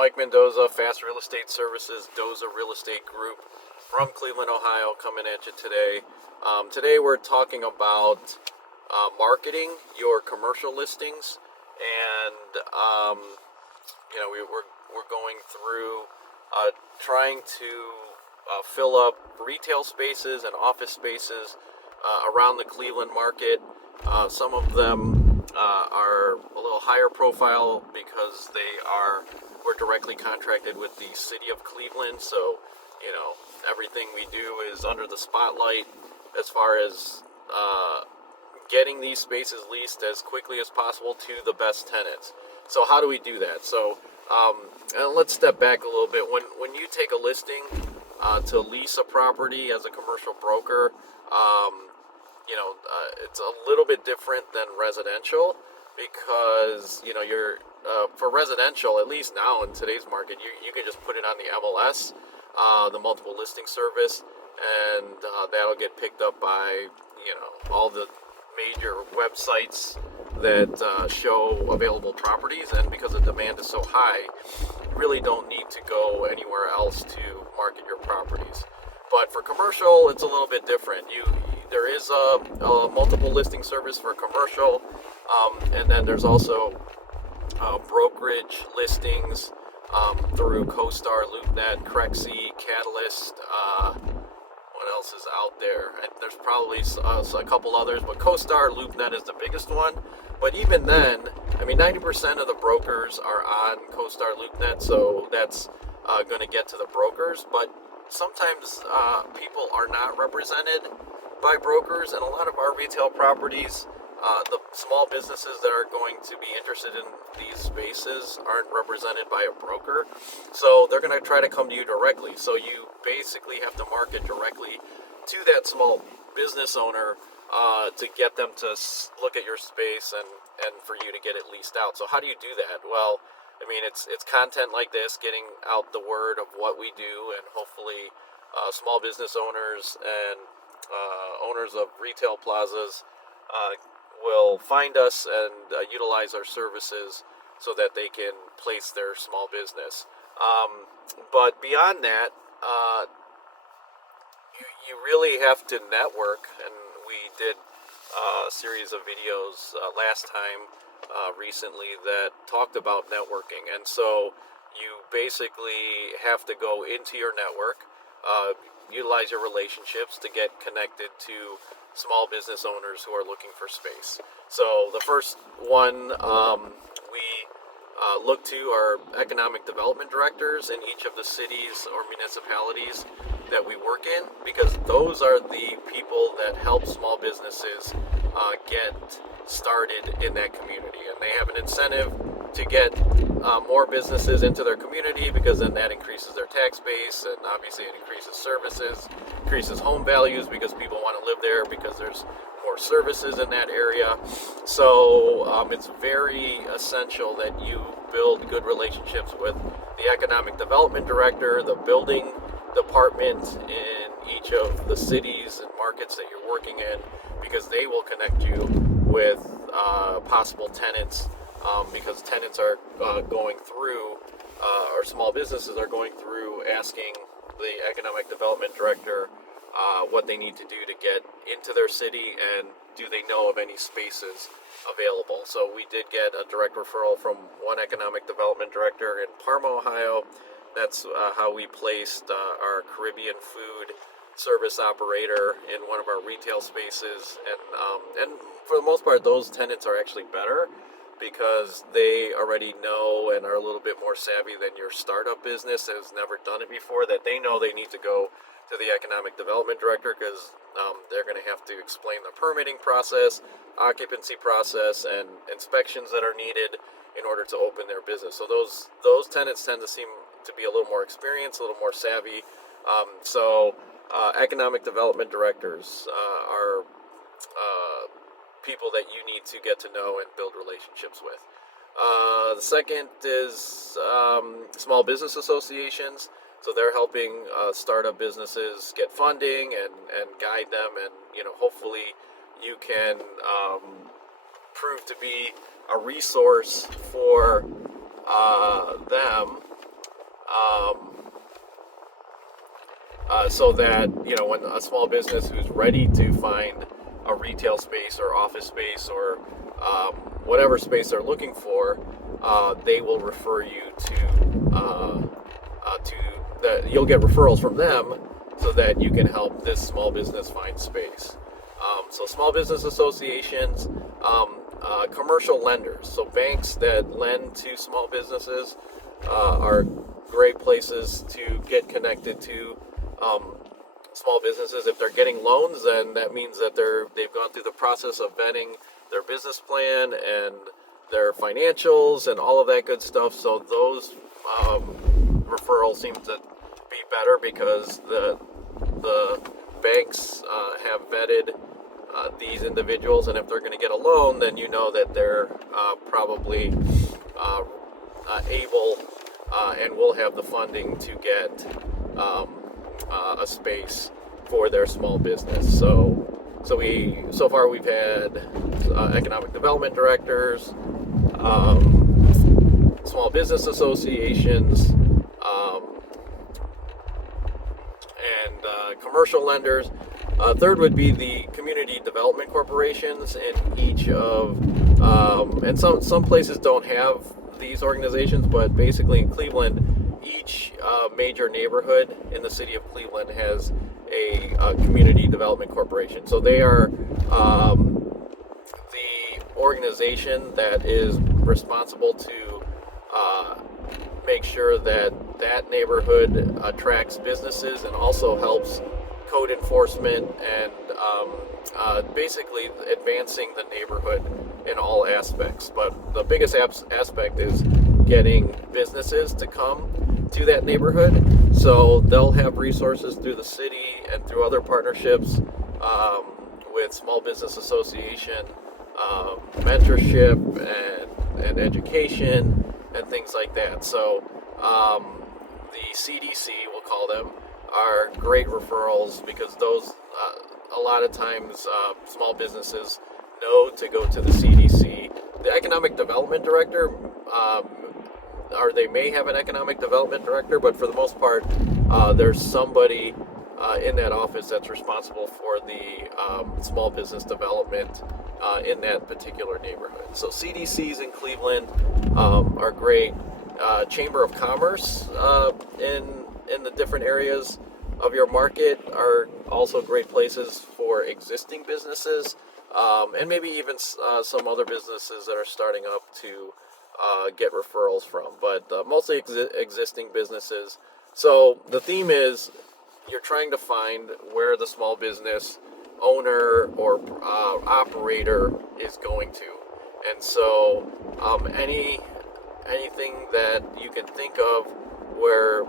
Mike Mendoza, Fast Real Estate Services, Doza Real Estate Group from Cleveland, Ohio, coming at you today. Today we're talking about marketing your commercial listings, and we're going through trying to fill up retail spaces and office spaces around the Cleveland market. Some of them are a little higher profile because we're directly contracted with the city of Cleveland, so everything we do is under the spotlight as far as getting these spaces leased as quickly as possible to the best tenants. So how do we do that? So and let's step back a little bit. When you take a listing to lease a property as a commercial broker, it's a little bit different than residential because you're for residential, at least now in today's market, you can just put it on the MLS, the multiple listing service, and that'll get picked up by all the major websites that show available properties. And because the demand is so high, you really don't need to go anywhere else to market your properties. But for commercial, it's a little bit different. There is a multiple listing service for commercial, and then there's also brokerage listings through CoStar, LoopNet, Crexi, Catalyst. What else is out there? There's probably a couple others, but CoStar, LoopNet is the biggest one. But even then, 90% of the brokers are on CoStar, LoopNet, so that's going to get to the brokers. But sometimes people are not represented by brokers, and a lot of our retail properties, the small businesses that are going to be interested in these spaces aren't represented by a broker, so they're going to try to come to you directly. So you basically have to market directly to that small business owner to get them to look at your space and for you to get it leased out. So how do you do that? Well, it's content like this, getting out the word of what we do, and hopefully small business owners and owners of retail plazas will find us and utilize our services so that they can place their small business. But beyond that, you really have to network, and we did a series of videos last time recently that talked about networking. And so you basically have to go into your network, utilize your relationships to get connected to small business owners who are looking for space. So the first one we look to are economic development directors in each of the cities or municipalities that we work in, because those are the people that help small businesses get started in that community, and they have an incentive to get more businesses into their community, because then that increases their tax base, and obviously it increases services, increases home values because people want to live there because there's more services in that area. So it's very essential that you build good relationships with the economic development director, the building department in each of the cities and markets that you're working in, because they will connect you with possible tenants, because tenants are going through, or small businesses are going through, asking the economic development director what they need to do to get into their city, and do they know of any spaces available. So we did get a direct referral from one economic development director in Parma, Ohio. That's how we placed our Caribbean food service operator in one of our retail spaces, and for the most part, those tenants are actually better because they already know and are a little bit more savvy than your startup business that has never done it before, that they know they need to go to the economic development director because they're going to have to explain the permitting process, occupancy process, and inspections that are needed in order to open their business. So those tenants tend to seem to be a little more experienced, a little more savvy. Economic development directors are people that you need to get to know and build relationships with. The second is small business associations. So they're helping startup businesses get funding and guide them, and hopefully you can prove to be a resource for them Um, so that when a small business who's ready to find a retail space or office space or whatever space they're looking for, they will refer you to you'll get referrals from them so that you can help this small business find space. So small business associations, commercial lenders, so banks that lend to small businesses are great places to get connected to small businesses. If they're getting loans, then that means that they've gone through the process of vetting their business plan and their financials and all of that good stuff. So those referrals seem to be better because the banks have vetted these individuals, and if they're going to get a loan, then you know that they're probably able and will have the funding to get a space for their small business. So far we've had economic development directors, small business associations, and commercial lenders. Third would be the community development corporations in each of, and some places don't have these organizations, but basically in Cleveland, each major neighborhood in the city of Cleveland has a community development corporation. So they are the organization that is responsible to make sure that that neighborhood attracts businesses and also helps code enforcement and basically advancing the neighborhood in all aspects. But the biggest aspect is getting businesses to come to that neighborhood. So they'll have resources through the city and through other partnerships with Small Business Association, mentorship and education and things like that. So the CDC, we'll call them, are great referrals because those a lot of times small businesses know to go to the CDC. The economic development director, or they may have an economic development director, but for the most part, there's somebody in that office that's responsible for the small business development in that particular neighborhood. So CDCs in Cleveland are great. Chamber of Commerce in the different areas of your market are also great places for existing businesses, and maybe even some other businesses that are starting up to get referrals from, but mostly existing businesses. So the theme is you're trying to find where the small business owner or operator is going to, and so anything that you can think of where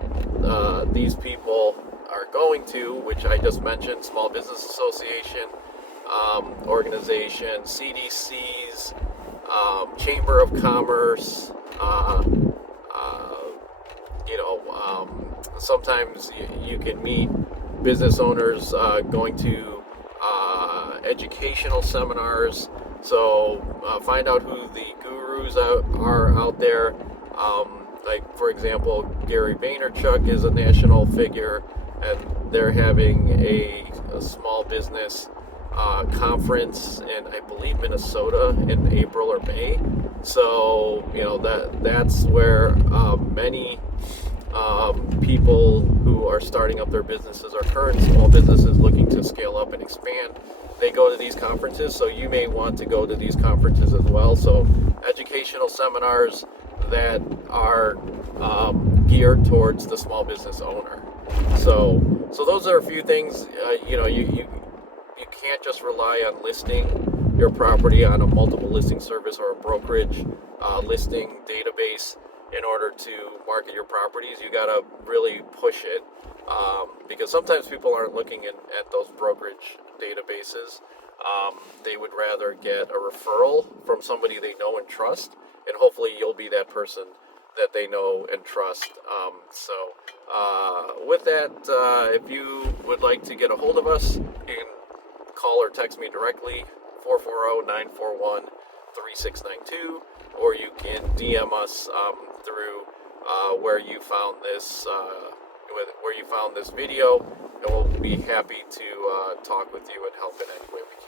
these people are going to, which I just mentioned, Small Business Association, organization, CDCs, Chamber of Commerce, sometimes you can meet business owners going to educational seminars. So find out who the gurus are out there. Like, for example, Gary Vaynerchuk is a national figure, and they're having a small business conference in, I believe, Minnesota in April or May. So that's where many people who are starting up their businesses or current small businesses looking to scale up and expand, they go to these conferences. So you may want to go to these conferences as well. So educational seminars that are geared towards the small business owner. So those are a few things. You can't just rely on listing your property on a multiple listing service or a brokerage listing database in order to market your properties. You got to really push it because sometimes people aren't looking at those brokerage databases. They would rather get a referral from somebody they know and trust, and hopefully you'll be that person that they know and trust. With that, if you would like to get a hold of us, you can call or text me directly, 440-941-3692, or you can DM us through where you found this where you found this video, and we'll be happy to talk with you and help in any way we